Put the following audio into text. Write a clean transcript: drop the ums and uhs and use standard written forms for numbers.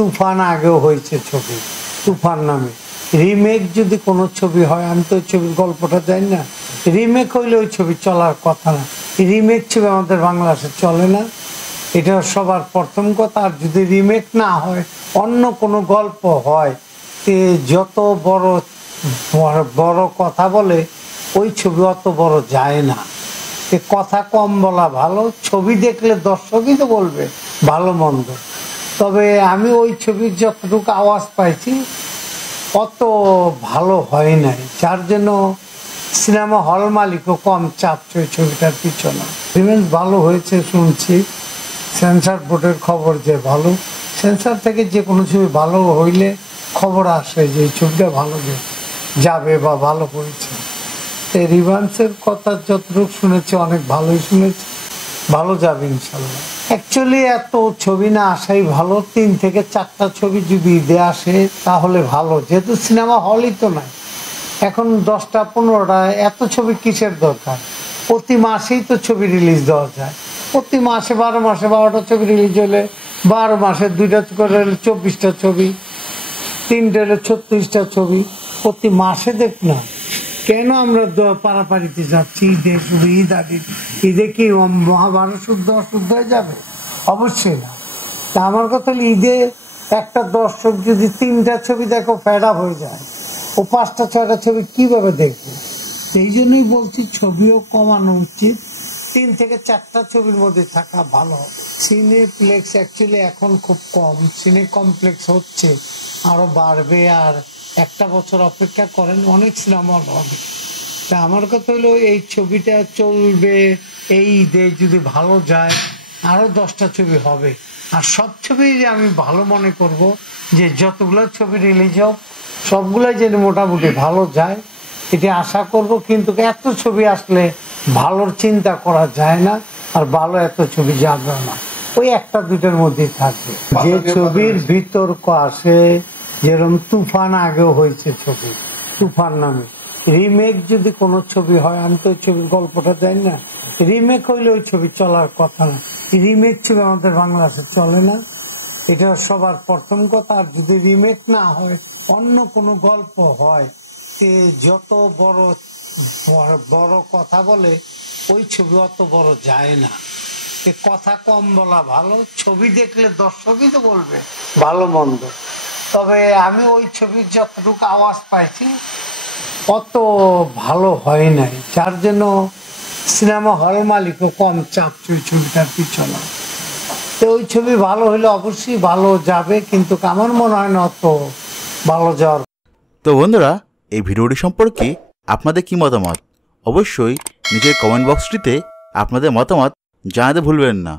তুফান আগেও হয়েছে ছবি, তুফান নামে। রিমেক যদি কোনো ছবি হয়, আমি তো ওই ছবির গল্পটা জানি না, রিমেক হইলে ওই ছবি চলার কথা না। রিমেক ছবি আমাদের বাংলাদেশে চলে না, এটা সবার প্রথম কথা। আর যদি রিমেক না হয়, অন্য কোনো গল্প হয়, যত বড় বড় কথা বলে ওই ছবি অত বড় যায় না। কথা কম বলা ভালো, ছবি দেখলে দর্শকই তো বলবে ভালো মন্দ। তবে আমি ওই ছবির যতটুকু আওয়াজ পাইছি অত ভালো হয় নাই, যার জন্য সিনেমা হল মালিকও কম চাপছে ওই ছবিটার পিছনে। রিমেন্স ভালো হয়েছে শুনছি, সেন্সার বোর্ডের খবর যে ভালো, সেন্সার থেকে যে কোনো ছবি ভালো হইলে খবর আসে যে এই ছবিটা ভালো যাবে বা ভালো করেছে। এই রিভান্সের কথা যতটুকু শুনেছি অনেক ভালোই শুনেছি, ভালো যাবে ইনশাল্লাহ। অ্যাকচুয়ালি এত ছবি না আসাই ভালো, 3 থেকে 4টা ছবি যদি ঈদে আসে তাহলে ভালো, যেহেতু সিনেমা হলই তো নাই এখন, 10টা 15টা এত ছবি কিসের দরকার? প্রতি মাসেই তো ছবি রিলিজ দেওয়া যায়, প্রতি মাসে 12 মাসে 12টা ছবি রিলিজ হলে 12 মাসে 2টা করে 24টা ছবি, 3টে হলে 36টা ছবি প্রতি মাসে। দেখ না কেন আমরা পারাপারিতে যাচ্ছি? ঈদে শুধু ঈদ আর ঈদে কি মহাভারত শুদ্ধ অশুদ্ধ হয়ে যাবে? অবশ্যই না। তা আমার কথা হলো, ঈদে একটা দর্শক যদি 3টা ছবি দেখো ফেড আপ হয়ে যায়, ও 5টা 6টা ছবি কিভাবে দেখবে? এই জন্যই বলছি ছবিও কমানো উচিত, 3 থেকে 4টা ছবির মধ্যে থাকা ভালো হবে। সিনেপ্লেক্স অ্যাকচুয়ালি এখন খুব কম, সিনে কমপ্লেক্স হচ্ছে, আরো বাড়বে। আর একটা বছর অপেক্ষা করেন, অনেক সিনেমা হবে। তা আমার কথা হলো এই ছবিটা চলবে, এই ঈদে যদি ভালো যায় আরো 10টা ছবি হবে। আর সব ছবি আমি ভালো মনে করব যে যতগুলো ছবি রিলিজ হোক সবগুলাই যেন মোটামুটি ভালো যায়, এটা আশা করব। কিন্তু এত ছবি আসলে ভালোর চিন্তা করা যায় না, আর ভালো এত ছবি যাবে না, ওই 1টা 2টার মধ্যেই থাকবে। যে ছবির বিতর্ক আসে, যেরকম তুফান আগেও হয়েছে ছবি, তুফান নামে। রিমেক যদি কোনো ছবি হয়, আমি তো ওই ছবির গল্পটা জানি না, রিমেক হইলে ওই ছবি চলার কথা না। রিমেক ছবি আমাদের বাংলাদেশে চলে না, এটা সবার প্রথম কথা। আর যদি রিমেক না হয়, অন্য কোনো গল্প হয়, যত বড় বড় কথা বলে ওই ছবি অত বড় যায় না। কথা কম বলা ভালো, ছবি দেখলে দর্শকই তো বলবে ভালো মন্দ। তবে আমি ওই ছবির যতটুকু আওয়াজ পাইছি অত ভালো হয় নাই, যার জন্য সিনেমা হল মালিকও কম চাপছে ওই ছবিটার পিছনে। তো ওই ছবি ভালো হলে অবশ্যই ভালো যাবে, কিন্তু আমার মনে হয় না অত ভালো যাওয়ার। তো বন্ধুরা, এই ভিডিওটি সম্পর্কে আপনাদের কি মতামত? অবশ্যই নিচের কমেন্ট বক্সটিতে আপনাদের মতামত জানাতে ভুলবেন না।